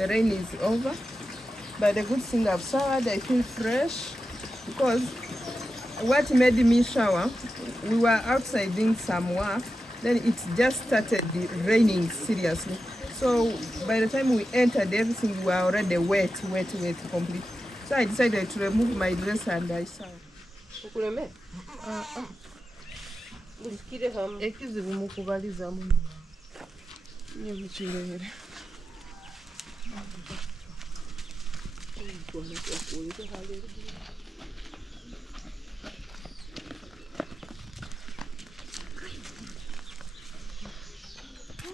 the rain is over. But the good thing, I've showered, I feel fresh, because what made me shower, we were outside doing some work, then it just started raining seriously. So by the time we entered, everything we were already wet complete. So I decided to remove my dress and I showered. Ekizibu mukubalizamu nyo bikireere.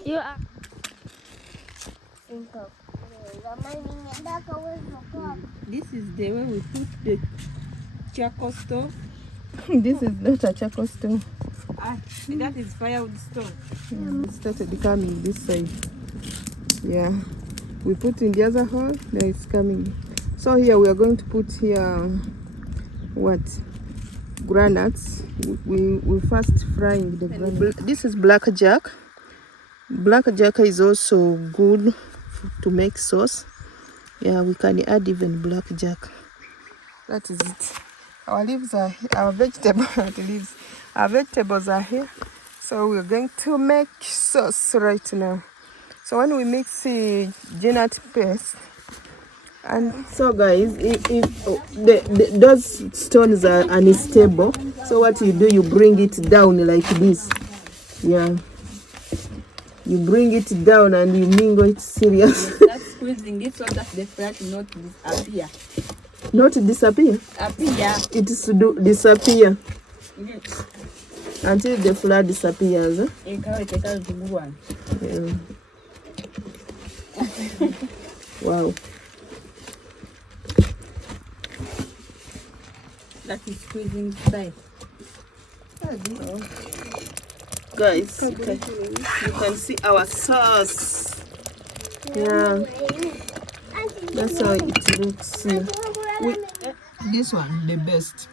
You are. This is the way we put the charcoal stove. This is not a charcoal stove. That is firewood stove. It started coming this side. Yeah. We put in the other hole, then it's coming. So here we are going to put here what? Granuts. We first frying the granuts. This is blackjack. Blackjack is also good to make sauce. Yeah, we can add even blackjack. That is it. Our leaves are our vegetables are here. So we're going to make sauce right now. So when we mix the peanut paste, and so guys, if those stones are unstable, so what you do, you bring it down like this. Yeah. You bring it down and you mingle it serious. Start squeezing it so that the fat not disappear. Not disappear? Appear. It is to disappear. Yes. Until the flour disappears. Yeah. Wow. That is squeezing style. Guys, you can see our sauce. Yeah. That's how it looks here. This one, the best.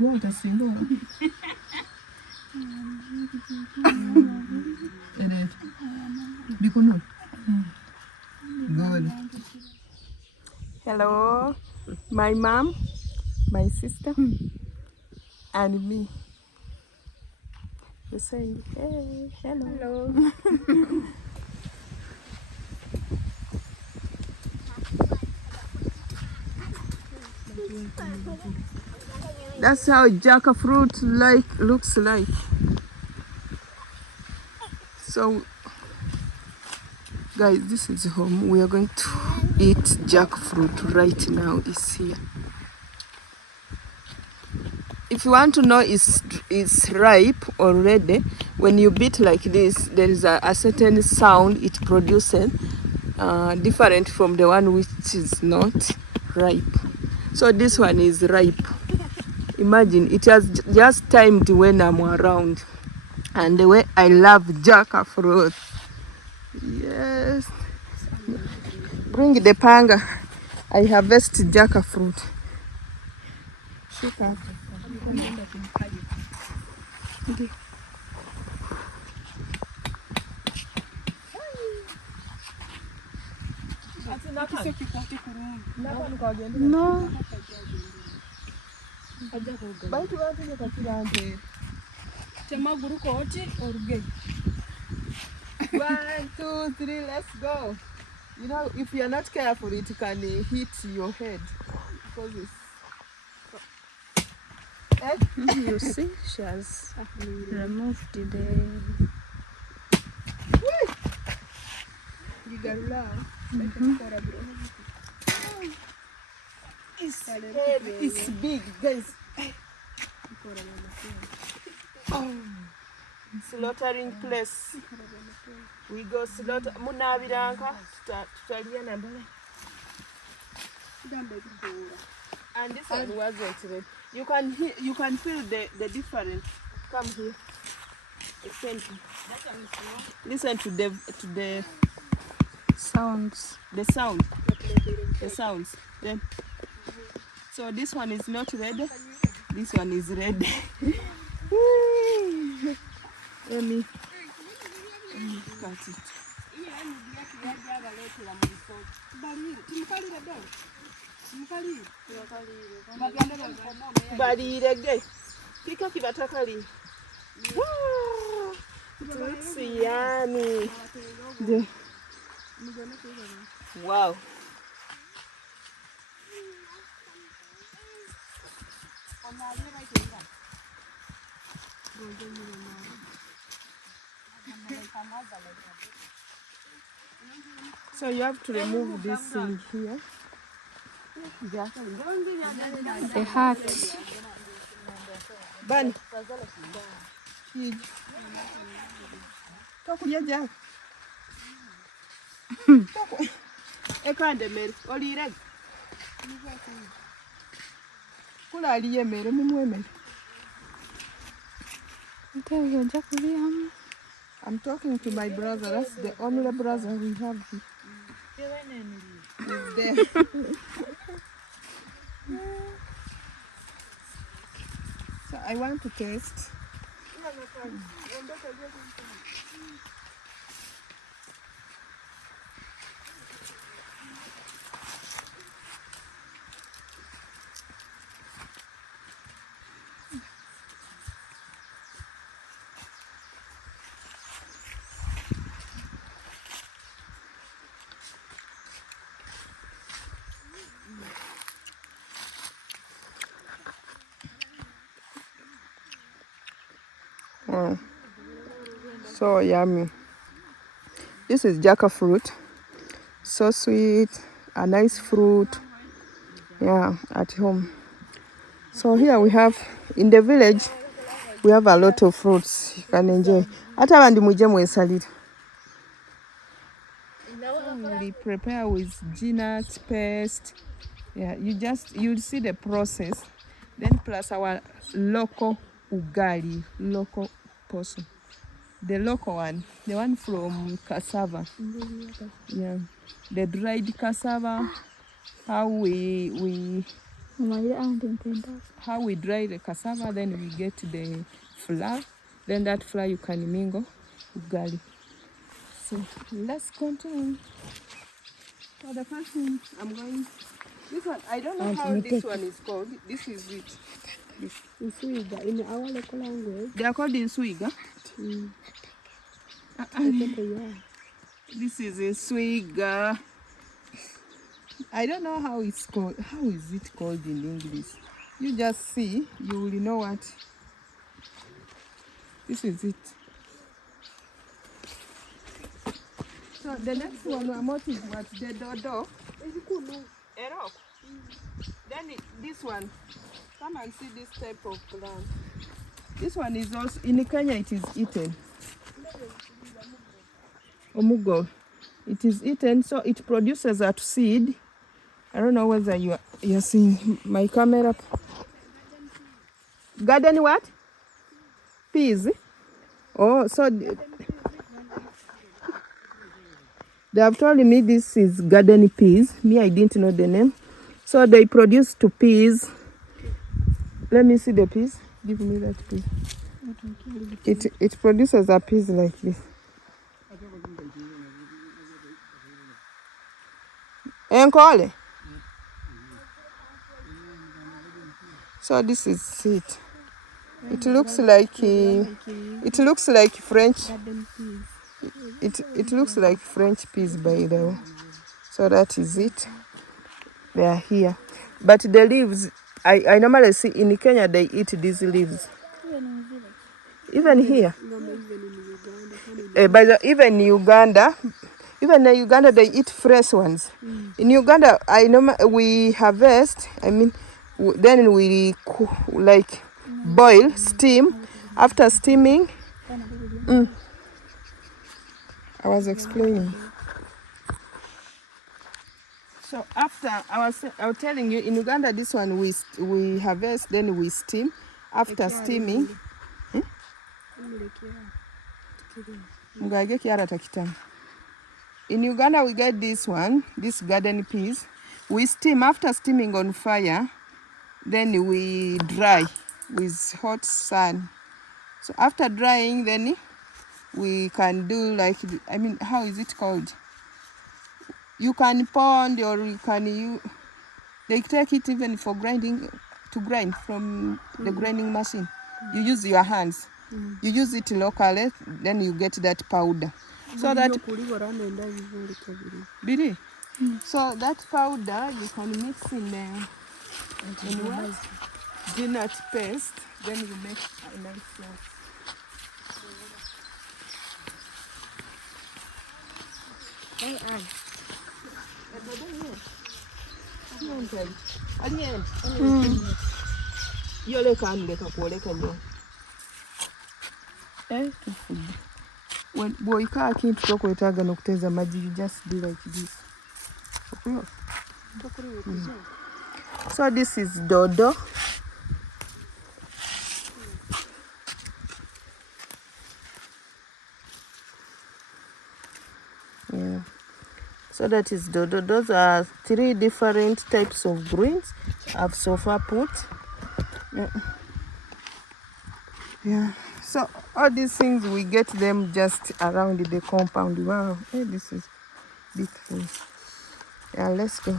What a single. Good. Hello, my mom, my sister, and me. We're saying, hey, hello. That's how jackfruit looks like. So, guys, this is home. We are going to eat jackfruit right now. It's here. If you want to know it's ripe already, when you beat like this, there is a certain sound it produces, different from the one which is not ripe. So this one is ripe. Imagine, it has just timed when I'm around. And the way I love jackfruit. Yes. Bring the panga. I harvest jackfruit. Okay. No. One, two, three, let's go. You know, if you're not careful, it can hit your head. Because it's... You see, she has removed the... It's big, guys. Oh. Slaughtering place. We go slaughter. Munabiranka tutalia na mbele. And this one wasn't red. You can feel the difference. Come here. Listen to the sounds. The sounds. Then. So this one is not red. This one is red. Let me cut it. Balirege. Kika kibatakali. Looks yummy. Wow. So you have to remove this thing here. The heart. Bani. Tokulya ja. Ekande mere. Olirege. Kula aliye mere mumwe mere. I'm talking to my brother. That's the only brother we have here. He's there. So I want to taste. Oh, so yummy. This is jackfruit. So sweet, a nice fruit. Yeah, at home. So here we have, in the village, we have a lot of fruits you can enjoy. Hata bandi muje mwesalira. We prepare with peanut paste. Yeah, you'll see the process. Then plus our local ugali, local person. The local one, the one from cassava. Yeah, the dried cassava. How we dry the cassava, then we get the flour. Then that flour you can mingle ugali. So let's continue. So the first thing I'm going. This one, I don't know how this one is called. This is it. This. Insuiga. In our local language. They are called insuiga. This is insuiga. I don't know how it's called. How is it called in English? You just see, you will know what. This is it. So the next one we're mounting what the dodo. Then this one. Come and see this type of plant. This one is also in Kenya. It is eaten. Omugo. It is eaten, so it produces a seed. I don't know whether you're seeing my camera. Garden what? Peas. Oh, so they have told me this is garden peas. Me, I didn't know the name. So they produce two peas. Let me see the peas. Give me that piece. It produces a piece like this. Enkole. So this is it. It looks like French. It looks like French peas, by the way. So that is it. They are here, but the leaves I normally see in Kenya they eat these leaves. Even here. Even in Uganda they eat fresh ones. In Uganda we harvest. Then we boil, steam. After steaming, I was explaining. So after I was telling you, in Uganda this one we harvest, then we steam. After steaming, in Uganda we get this one, this garden peas. We steam. After steaming on fire, then we dry with hot sun. So after drying, then we can do how is it called? You can pound or you can use. They take it even for grinding, to grind from the grinding machine. You use your hands. You use it locally, then you get that powder. So that Bidi. So that powder you can mix in what? Peanut paste, then you make a nice sauce. When boy kaa kintu kyokwetaaga n'okuteeza maji, you just do like this. So this is dodo. Yeah. So that is dodo. Those are 3 different types of greens I've so far put. Yeah. So all these things we get them just around the compound. Wow, hey, this is beautiful. Yeah, let's go.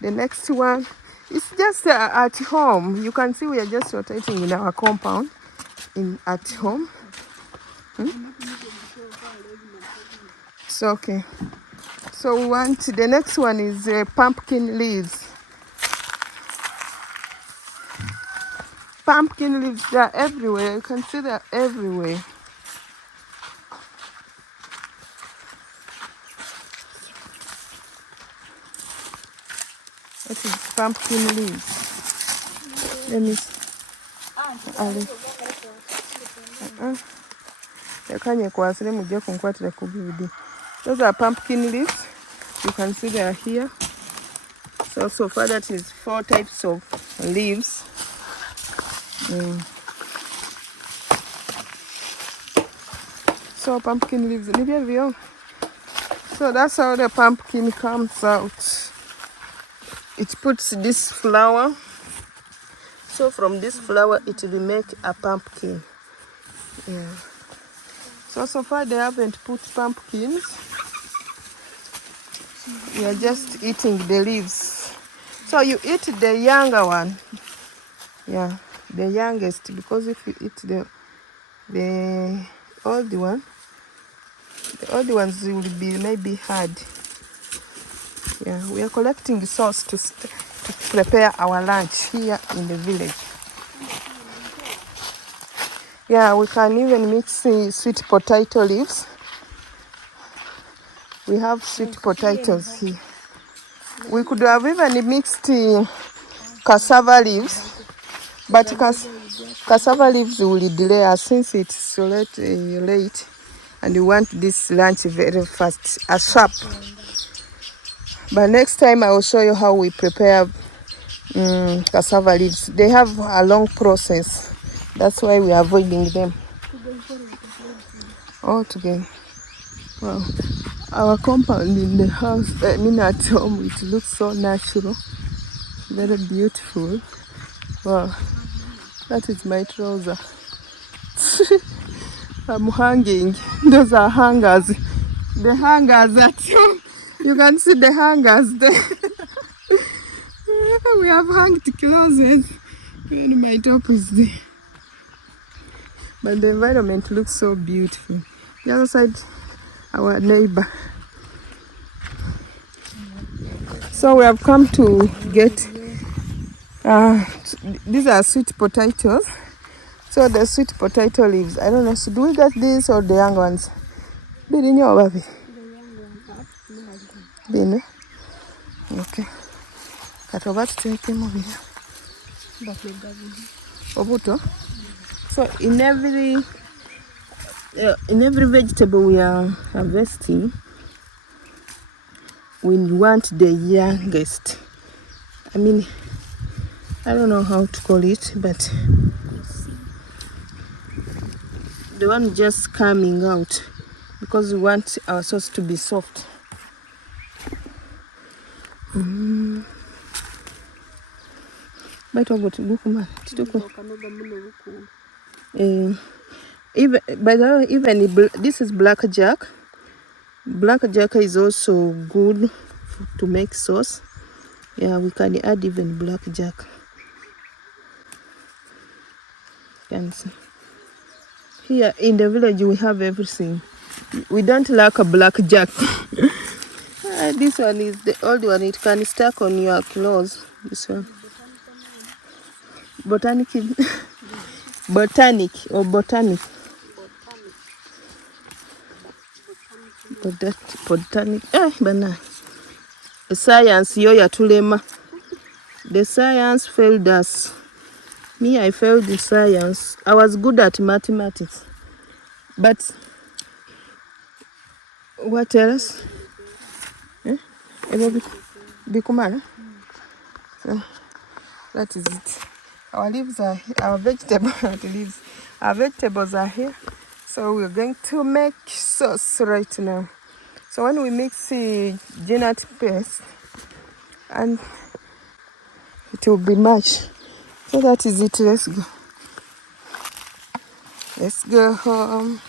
The next one is just at home. You can see we are just rotating in our compound at home. It's okay. So we want, the next one is pumpkin leaves. Pumpkin leaves, they are everywhere. You can see they're everywhere. That is pumpkin leaves. Let me see. Those are pumpkin leaves. You can see they are here. So far that is 4 types of leaves. So pumpkin leaves. So that's how the pumpkin comes out. It puts this flower. So from this flower it will make a pumpkin. Yeah. So far they haven't put pumpkins. We are just eating the leaves. So you eat the younger one. Yeah, the youngest, because if you eat the old one, the old ones will be maybe hard. Yeah, we are collecting sauce to prepare our lunch here in the village. Yeah, we can even mix sweet potato leaves. We have sweet potatoes here. We could have even mixed cassava leaves, but cassava leaves will delay us since it's so late, and we want this lunch very fast, sharp. But next time I will show you how we prepare cassava leaves. They have a long process. That's why we are avoiding them altogether. Wow. Our compound in the house, at home, it looks so natural, very beautiful. Wow, that is my trouser. I'm hanging. Those are hangers. The hangers at home. You can see the hangers there. We have hanged clothes. And my top is there. But the environment looks so beautiful. The other side, our neighbor. So we have come to get, these are sweet potatoes. So the sweet potato leaves, I don't know, so do we get these or the young ones? Did you know, baby? Bine. Okay. Katobati tuweke mobile. Obuto. So in every vegetable we are harvesting, we want the youngest. I mean, I don't know how to call it, but the one just coming out, because we want our sauce to be soft. Even by the way, this is blackjack. Blackjack is also good to make sauce. Yeah, we can add even blackjack. Can see. Here in the village we have everything. We don't lack a blackjack. This one is the old one. It can stack on your clothes. This one. Botanic. Botanic or botanic. Botanic. Bana. The science yo yatulema. The science failed us. Me, I failed the science. I was good at mathematics. But what else? Bikumara. So that is it. Our leaves are here. Our vegetables are here. So we're going to make sauce right now. So when we mix the peanut paste, and it will be mashed. So that is it. Let's go. Let's go home.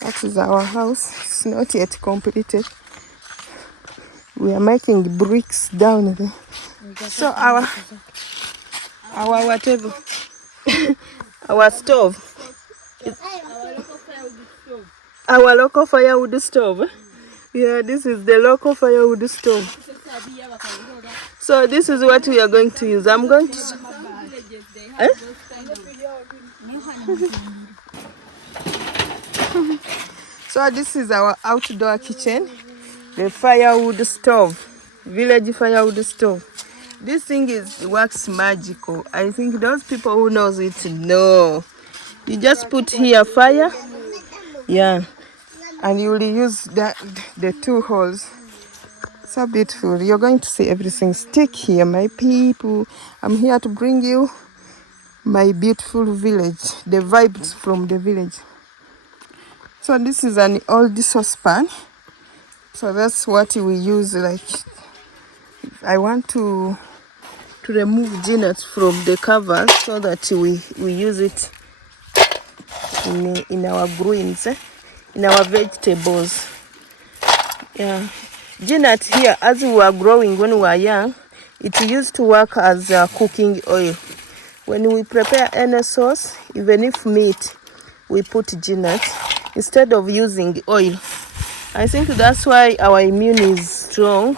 That is our house. It's not yet completed. We are making bricks down there. So our whatever, our stove, our local firewood stove. Yeah, this is the local firewood stove. So this is what we are going to use. I'm going to. So this is our outdoor kitchen, the firewood stove, village firewood stove. This thing works magical. I think those people who knows it know. You just put here fire, yeah, and you will use the two holes. So beautiful. You're going to see everything. Stick here, my people. I'm here to bring you my beautiful village, the vibes from the village. So this is an old saucepan. So that's what we use. Like, I want to remove peanuts from the cover so that we use it in our greens, in our vegetables. Yeah, peanut here, as we were growing when we were young, it used to work as cooking oil. When we prepare any sauce, even if meat, we put peanuts instead of using oil. I think that's why our immune is strong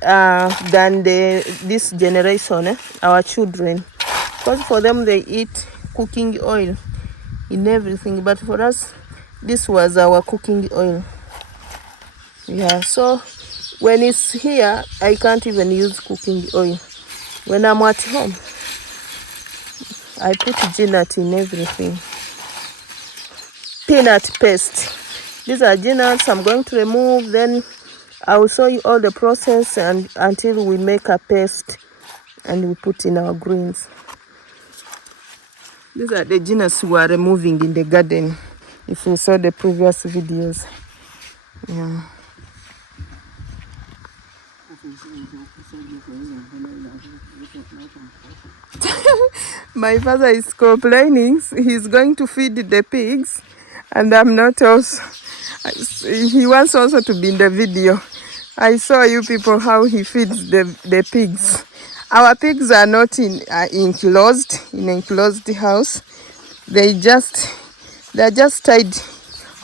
than this generation, our children. Because for them, they eat cooking oil in everything. But for us, this was our cooking oil. Yeah, so when it's here, I can't even use cooking oil. When I'm at home, I put peanut in everything. Peanut paste. These are peanuts I'm going to remove. Then I will show you all the process and until we make a paste and we put in our greens. These are the peanuts we are removing in the garden. If you saw the previous videos. Yeah. My father is complaining he's going to feed the pigs, and I'm not also. He wants also to be in the video. I saw you people how he feeds the pigs. Our pigs are not in enclosed house. They're just tied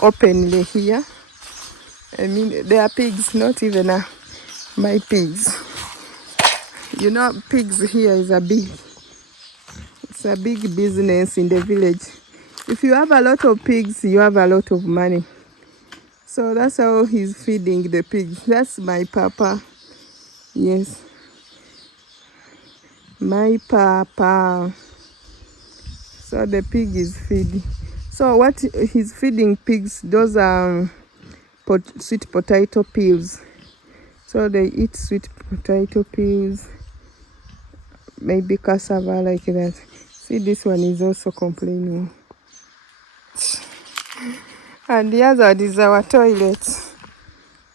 openly here. I mean, they are pigs, not even my pigs. You know, pigs here is it's a big business in the village. If you have a lot of pigs, you have a lot of money. So that's how he's feeding the pigs. That's my papa. Yes. My papa. So the pig is feeding. So what he's feeding pigs, those are sweet potato peels. So they eat sweet potato peels. Maybe cassava like that. See, this one is also complaining. And the other is our toilet.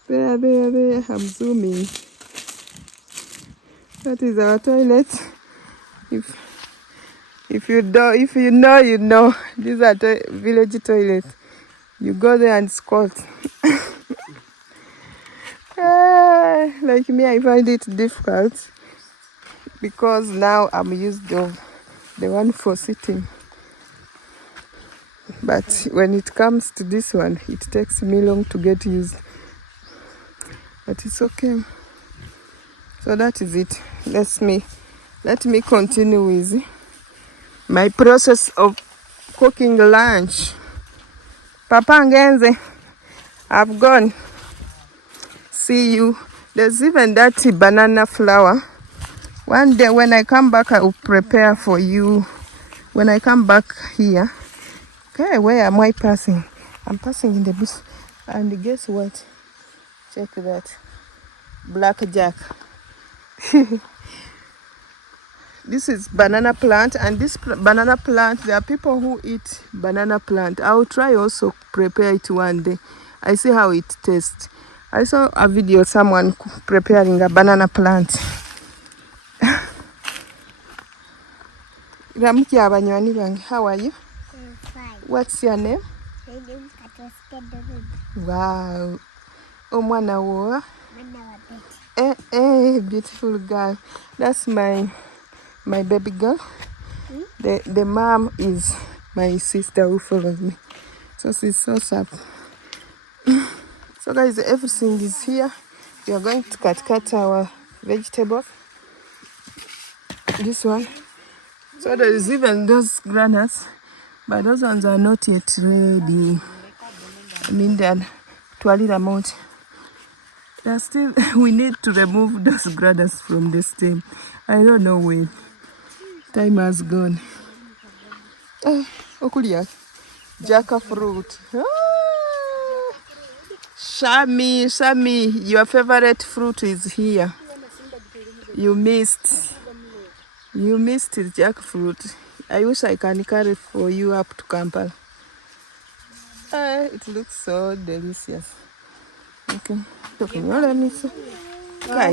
There, I'm zooming. That is our toilet. If you know, you know. These are village toilets. You go there and squat. Like me, I find it difficult because now I'm used to the one for sitting. But when it comes to this one, it takes me long to get used. But it's okay. So that is it. Let me continue with my process of cooking lunch. Papa Ngenze, I've gone. See you. There's even that banana flour. One day when I come back, I will prepare for you. When I come back here. Okay, where am I passing? I'm passing in the bush. And guess what? Check that. Blackjack. This is banana plant, and this banana plant, there are people who eat banana plant. I'll try also prepare it one day. I see how it tastes. I saw a video of someone preparing a banana plant. Ramuki abanywani bange, how are you? Fine. What's your name? Wow. Omwana wo. Beautiful girl. That's my baby girl. The mom is my sister who follows me. So she's so sad. So guys, everything is here. We are going to cut our vegetables. This one. So there is even those granules, but those ones are not yet ready. I mean, they're 12 amount. They're still, we need to remove those granules from the stem. I don't know when. Time has gone. Okulia, jackfruit. Shami, your favorite fruit is here. You missed jackfruit. I wish I can carry for you up to Kampala. It looks so delicious. Okay. Okay, you let me see. Yeah.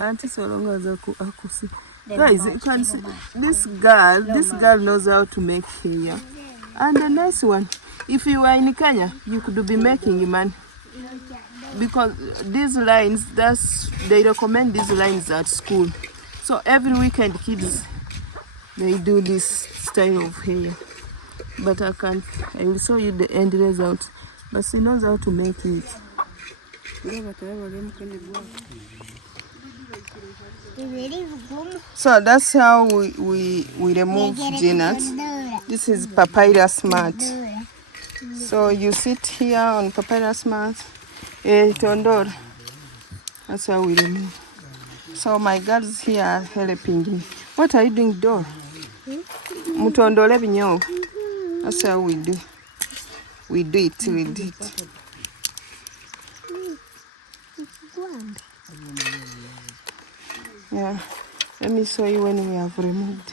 Auntie Solonga akusi. Guys, you can see this girl knows how to make hair. And the nice one, if you were in Kenya, you could be making money. Because these lines, they recommend these lines at school. So every weekend kids, they do this style of hair. But I will show you the end result. But she knows how to make it. So that's how we remove genets. This is papyrus mat. So you sit here on papyrus mat. That's how we remove. So my girls here are helping me. What are you doing, Dor? Mutondole binyo. That's how we do. We do it. Yeah. Let me show you when we have removed.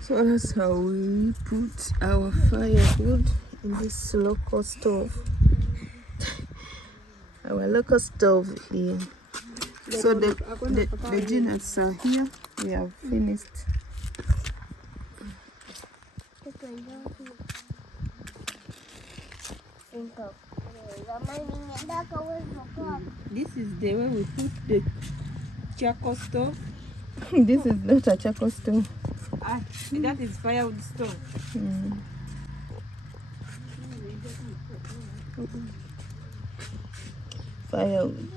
So that's how we put our firewood in this local stove. Our local stove here. So the genets are here. We have finished. This is the way we put the charcoal stove. This is not a charcoal stove. That is firewood stove. Firewood.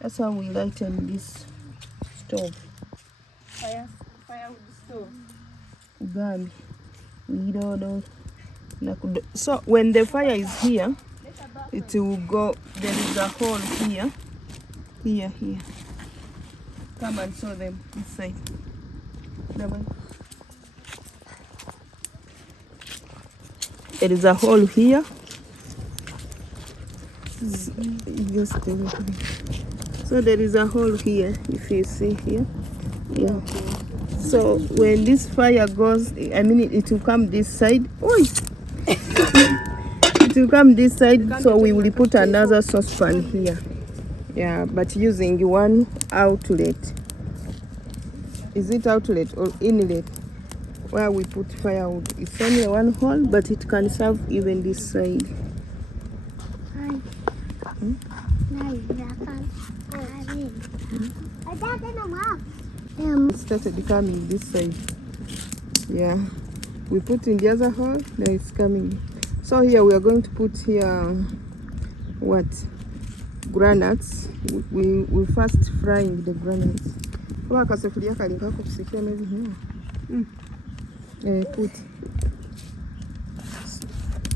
That's how we lighten this stove. Firewood stove. Ugali. We don't know. So when the fire is here, it will go. There is a hole here. Here. Come and show them inside. There is a hole here. just do it. So there is a hole here, if you see here. Yeah. So when this fire goes, I mean it will come this side. Oi! It will come this side, so we will put another saucepan here. Yeah, but using one outlet. Is it outlet or inlet? Where we put firewood. It's only one hole, but it can serve even this side. It started coming this side. Yeah, we put in the other hole, now it's coming. So here we are going to put here what? Granules. We first frying the granules. Put.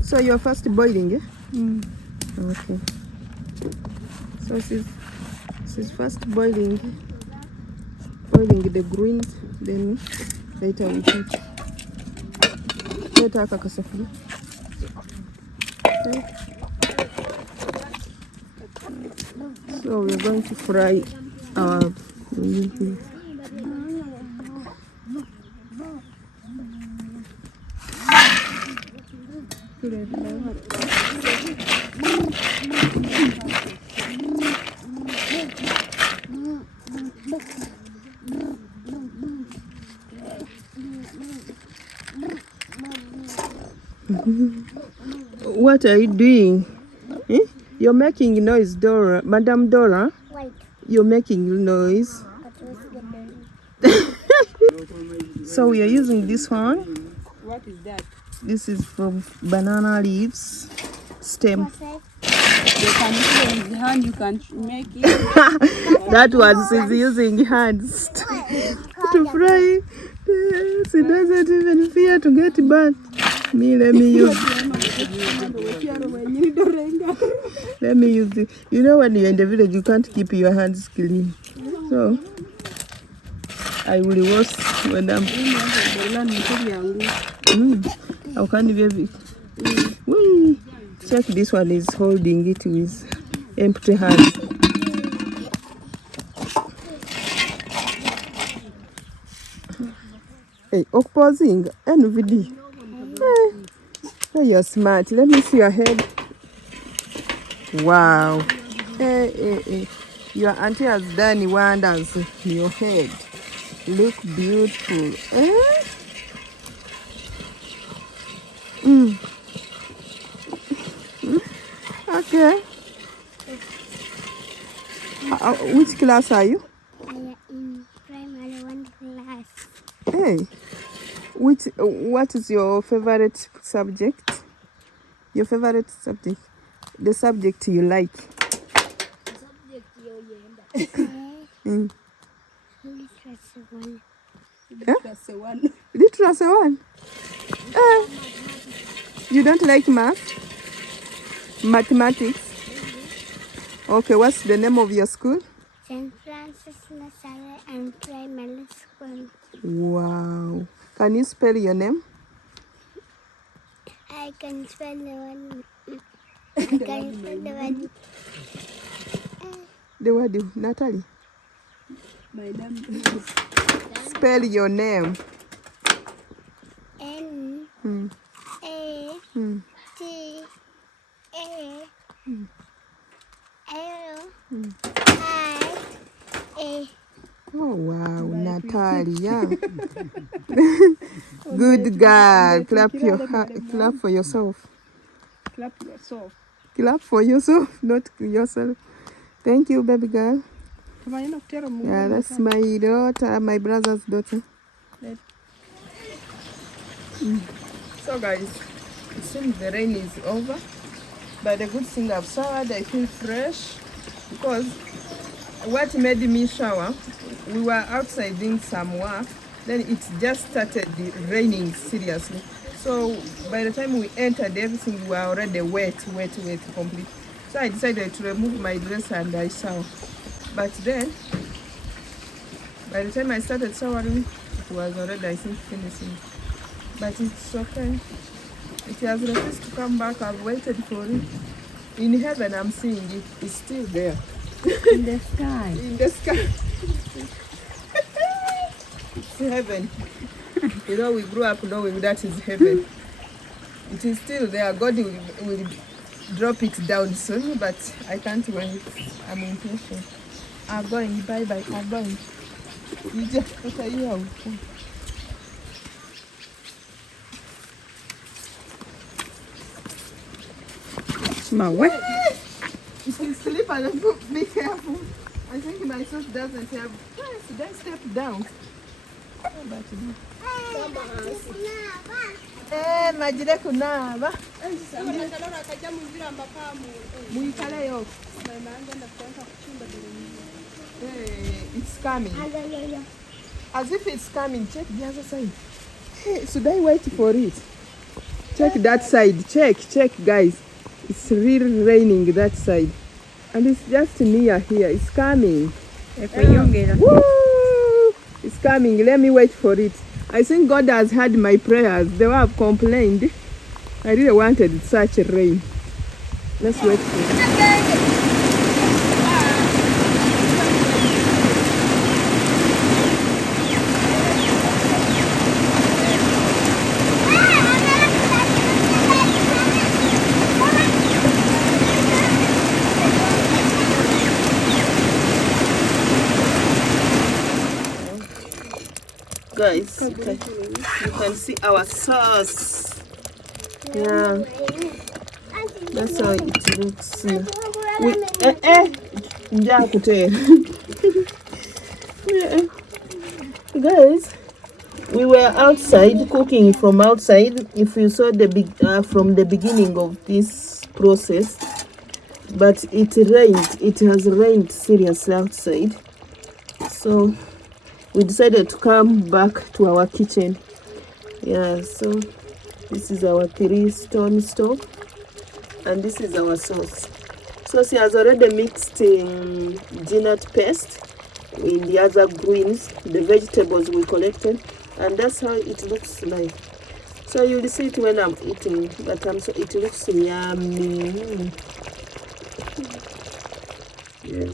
So you're first boiling, yeah? Okay. So she's first boiling the greens, then later we put. Okay. So we're going to fry our What are you doing? Eh? You're making noise, Dora. Madam Dora? Wait. You're making noise. So we are using this one. What is that? This is from banana leaves stem. You can use the hand, you can make it. That was she's using hands to fry. She doesn't even fear to get burnt. Let me use it. You know, when you're in the village, you can't keep your hands clean. So I will wash when I'm. How can you be? Check, this one is holding it with empty hands. Hey, opposing NVD. Hey, you're smart. Let me see your head. Wow. Hey. Your auntie has done wonders in your head. Look beautiful. Okay. Which class are you? I am in primary 1 class. Hey. What is your favorite subject? Your favorite subject? The subject you like? Literacy 1. Literacy 1? You don't like math? Mathematics? Okay, what's the name of your school? St. Francis Nursery and Primary School. Wow. Can you spell your name? I can spell the one. I can spell the one. The word, Natalie. My name is. Spell your name. N A T A L I A. Oh wow, Natalia. Good girl. Clap for yourself. Clap yourself. Clap for yourself, not yourself. Thank you, baby girl. Yeah, that's my daughter, my brother's daughter. So guys, it seems the rain is over. But the good thing I've showered, I feel fresh. Because what made me shower, we were outside doing some work. Then it just started raining seriously. So by the time we entered, everything we were already wet, complete. So I decided to remove my dress and I shower. But then, by the time I started showering, it was already, I think, finishing. But it's okay. It has refused to come back. I've waited for it. In heaven, I'm seeing it. It's still there. In the sky. In the sky. It's heaven. You know, we grew up knowing that is heaven. It is still there. God will drop it down soon, but I can't wait. I'm impatient. I'm going. Bye-bye. I'm going. What are you out? My what? If you slip and be careful. I think my sauce doesn't have. Should I step down? Majire kunaaba. Muikaleyo. It's coming. As if it's coming. Check the other side. Hey, should I wait for it? Check that side. Check, guys. It's really raining that side. And it's just near here. It's coming. Woo! It's coming. Let me wait for it. I think God has heard my prayers. They have complained. I really wanted such rain. Let's wait for it. Guys, you can see our sauce. Yeah, that's how it looks. Guys, we were outside cooking from outside. If you saw from the beginning of this process, but it rained. It has rained seriously outside, so we decided to come back to our kitchen. Yeah, so this is our 3-stone stove, and this is our sauce. Sauce has already mixed in peanut paste in the other greens, the vegetables we collected, and that's how it looks like. So you'll see it when I'm eating, but it looks yummy. Yeah.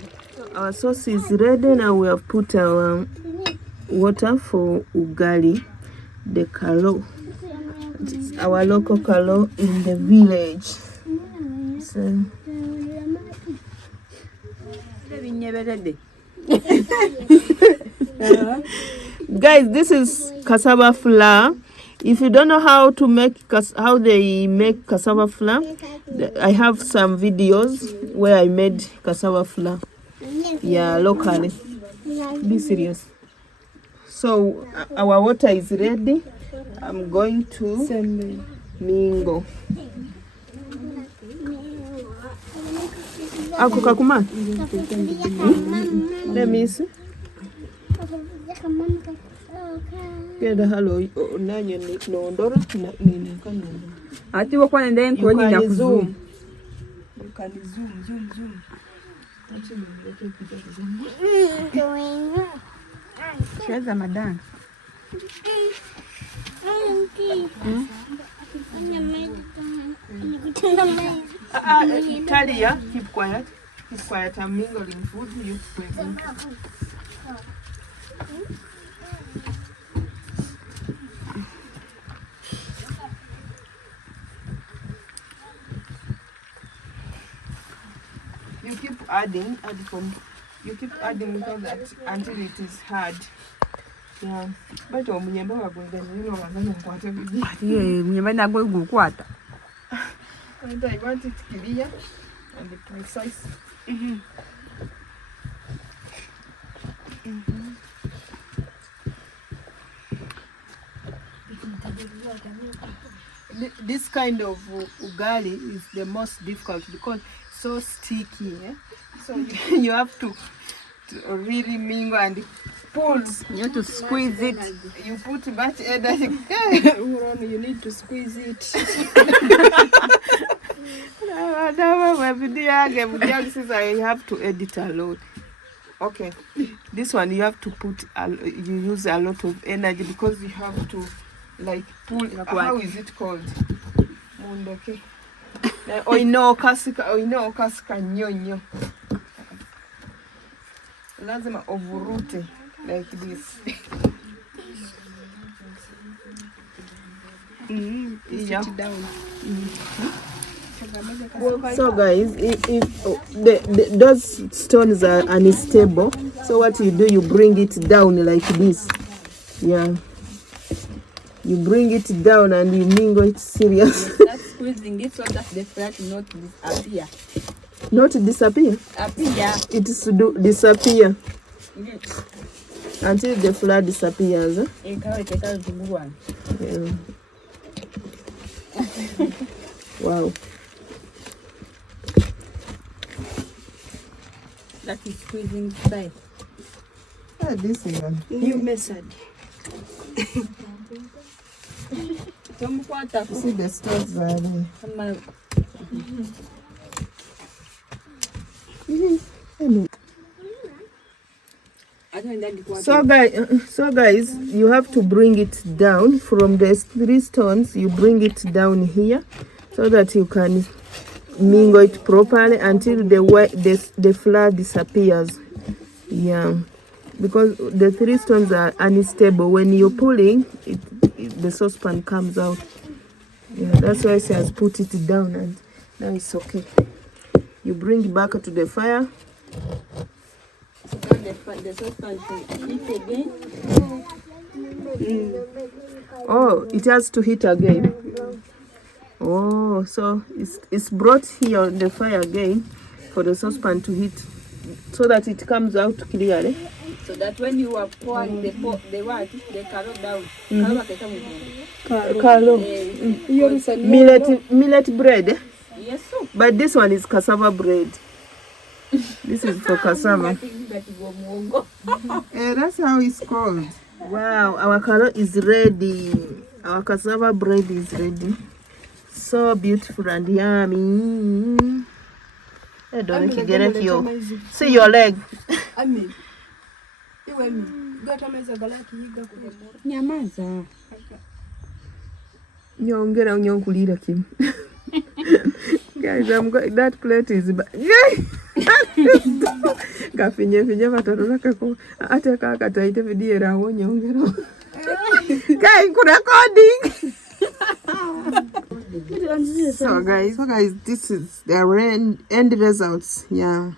Our sauce is ready. Now we have put our water for ugali, the kalo. It's our local kalo in the village. So, guys, this is cassava flour. If you don't know how they make cassava flour, I have some videos where I made cassava flour. Yeah, locally. Be serious. So our water is ready. I'm going to mingo. Ako kakuma. Let me see. Get a hello. No ndora. Ati wakwa nende nkoni na kuzoom. You can zoom. Cheza madam. Talia, keep quiet. Keep quiet. I'm mingling food. You keep adding, you keep adding that until it is hard. Yeah. But omuyembe wagwenda nino wangana nkwate bidi. Mnyembe nagwe gukwata. And I want it clear and precise. This kind of ugali is the most difficult because it's so sticky. Eh? So you have to really mingle and pull. You have to squeeze it. You put much energy. You need to squeeze it. You have to edit a lot. Okay, this one you have to put. You use a lot of energy because you have to like pull. How is it called? Mundoke. Oina okasika nnyo. Lazima ovurute like this. Yeah. Sit down. So guys, if those stones are unstable, so what you do, you bring it down like this. Yeah. You bring it down and you mingle it serious. That's squeezing it so that the flat not disappear. Not disappear? Appear. It is to do disappear. Yes. Until the flour disappears. Yeah. Wow. That is squeezing side. This is a New method. see the stones are there. So guys, you have to bring it down from the 3 stones. You bring it down here so that you can mingle it properly until the flour disappears. Yeah, because the 3 stones are unstable. When you're pulling it, the saucepan comes out. Yeah, that's why she has put it down, and now it's okay. You bring it back to the fire. The saucepan to heat again. Oh, it has to heat again. Oh, so it's brought here on the fire again for the saucepan to heat, so that it comes out clearly. So that when you are pouring the carrot down, millet bread. Yes, so. But this one is cassava bread. This is for cassava. That's how it's called. Wow, our carrot is ready. Our cassava bread is ready. So beautiful and yummy. I don't think you get it, yo. See your leg. Nyamaza. Nyongera unyokulira kim. Guys, that plate is gafinye watoto kako ate kaka taite video rawo nyongera. Guys, recording. So guys, this is the end results. Yeah.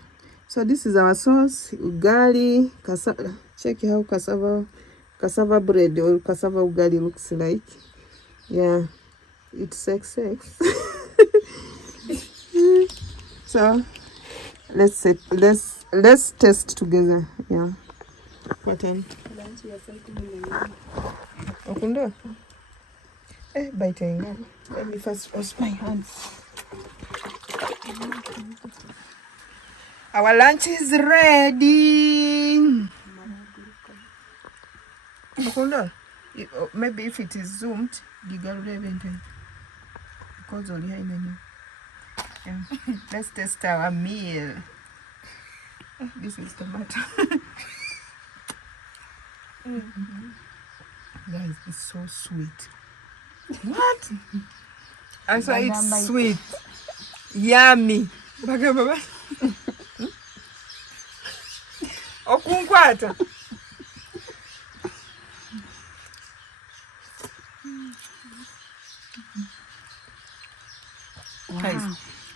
So this is our sauce, ugali, cassava. Check how cassava bread or cassava ugali looks like. Yeah, it's sex. So let's test together. Yeah. Pattern. Okunda. Biting. Let me first wash my hands. Our lunch is ready. Okunda. Maybe if it is zoomed, because only I know. Yeah. Let's test our meal. This is tomato. Guys, it's so sweet. What? I saw it's sweet. Yummy. Baba. Okunkwata. Guys,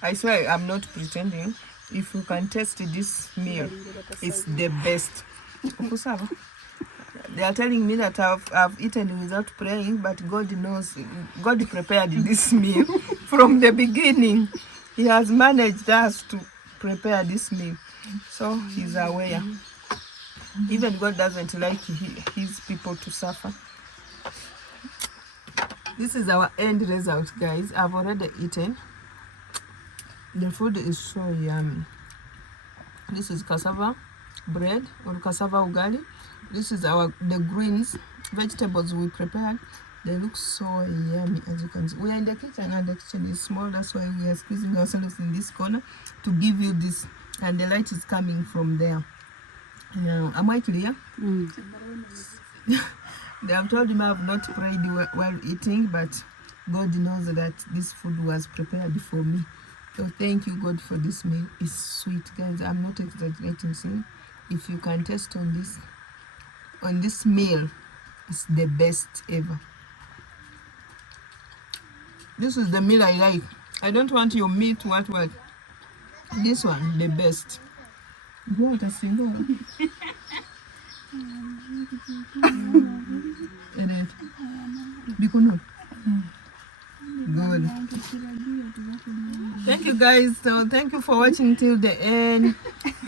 I swear I'm not pretending. If you can taste this meal, it's the best. They are telling me that I've eaten without praying, but God knows. God prepared this meal from the beginning. He has managed us to prepare this meal, so He's aware. Even God doesn't like His people to suffer. This is our end result, guys. I've already eaten. The food is so yummy. This is cassava bread or cassava ugali. This is the greens, vegetables we prepared. They look so yummy, as you can see. We are in the kitchen and the kitchen is small. That's why we are squeezing ourselves in this corner to give you this. And the light is coming from there. Am I clear? They have told me I have not prayed while eating, but God knows that this food was prepared for me. So thank you, God, for this meal. It's sweet, guys. I'm not exaggerating. See, if you can taste on this meal, it's the best ever. This is the meal I like. I don't want your meat, what. This one, the best. What a single. Good. Thank you, guys. So thank you for watching till the end.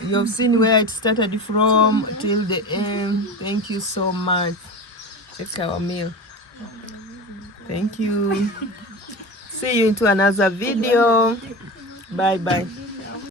You've seen where it started from till the end. Thank you so much. Check our meal. Thank you. See you into another video. Bye bye.